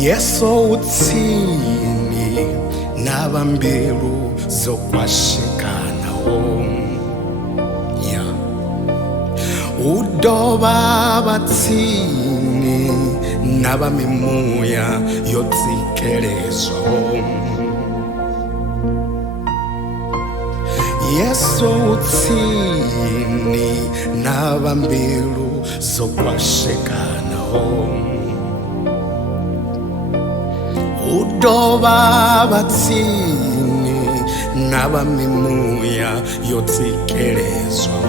Yeso tsini nabambilu zokwashikana yeah. Udoba batsini nabamimuya yotsikelezwa Yeso tsini nabambilu zokwashikana Udoba batsini nabamimuya yotsikelezwa